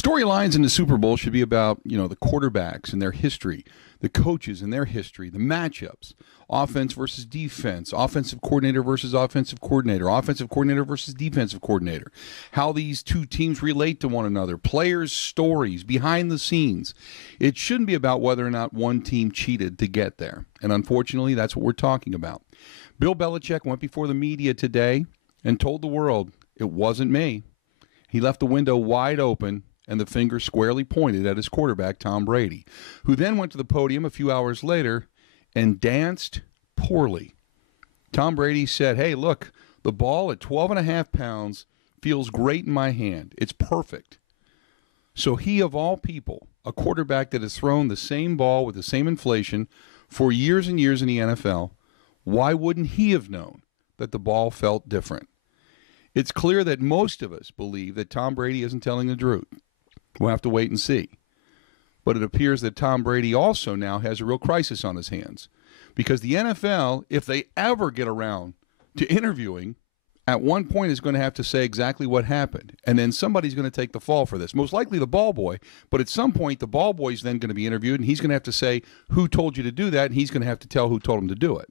Storylines in the Super Bowl should be about, the quarterbacks and their history, the coaches and their history, the matchups, offense versus defense, offensive coordinator versus offensive coordinator versus defensive coordinator, how these two teams relate to one another, players' stories, behind the scenes. It shouldn't be about whether or not one team cheated to get there. And unfortunately, that's what we're talking about. Bill Belichick went before the media today and told the world, it wasn't me. He left the window wide open and the finger squarely pointed at his quarterback, Tom Brady, who then went to the podium a few hours later and danced poorly. Tom Brady said, hey, look, the ball at 12.5 pounds feels great in my hand. It's perfect. So he, of all people, a quarterback that has thrown the same ball with the same inflation for years and years in the NFL, why wouldn't he have known that the ball felt different? It's clear that most of us believe that Tom Brady isn't telling the truth. We'll have to wait and see. But it appears that Tom Brady also now has a real crisis on his hands because the NFL, if they ever get around to interviewing, at one point is going to have to say exactly what happened. And then somebody's going to take the fall for this, most likely the ball boy. But at some point, the ball boy is then going to be interviewed, and he's going to have to say who told you to do that, and he's going to have to tell who told him to do it.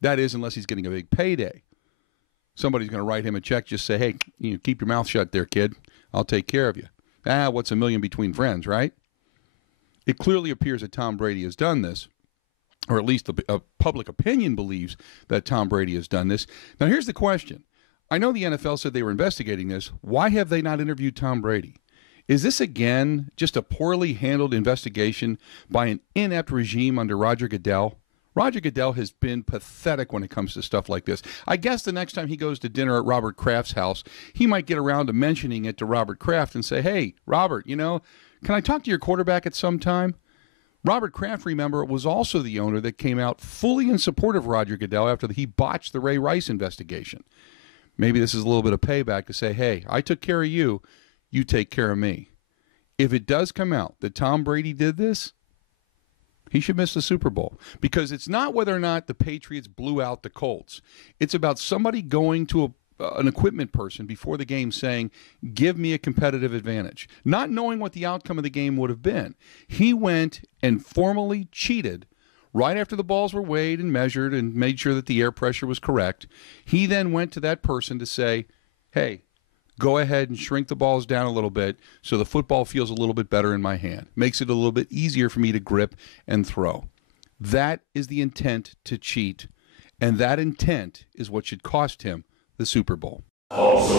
That is, unless he's getting a big payday. Somebody's going to write him a check, just say, hey, keep your mouth shut there, kid. I'll take care of you. What's a million between friends, right? It clearly appears that Tom Brady has done this, or at least public opinion believes that Tom Brady has done this. Now, here's the question. I know the NFL said they were investigating this. Why have they not interviewed Tom Brady? Is this, again, just a poorly handled investigation by an inept regime under Roger Goodell? Roger Goodell has been pathetic when it comes to stuff like this. I guess the next time he goes to dinner at Robert Kraft's house, he might get around to mentioning it to Robert Kraft and say, hey, Robert, can I talk to your quarterback at some time? Robert Kraft, remember, was also the owner that came out fully in support of Roger Goodell after he botched the Ray Rice investigation. Maybe this is a little bit of payback to say, hey, I took care of you, you take care of me. If it does come out that Tom Brady did this, he should miss the Super Bowl, because it's not whether or not the Patriots blew out the Colts. It's about somebody going to an equipment person before the game saying, give me a competitive advantage, not knowing what the outcome of the game would have been. He went and formally cheated right after the balls were weighed and measured and made sure that the air pressure was correct. He then went to that person to say, hey, go ahead and shrink the balls down a little bit so the football feels a little bit better in my hand. Makes it a little bit easier for me to grip and throw. That is the intent to cheat, and that intent is what should cost him the Super Bowl. Also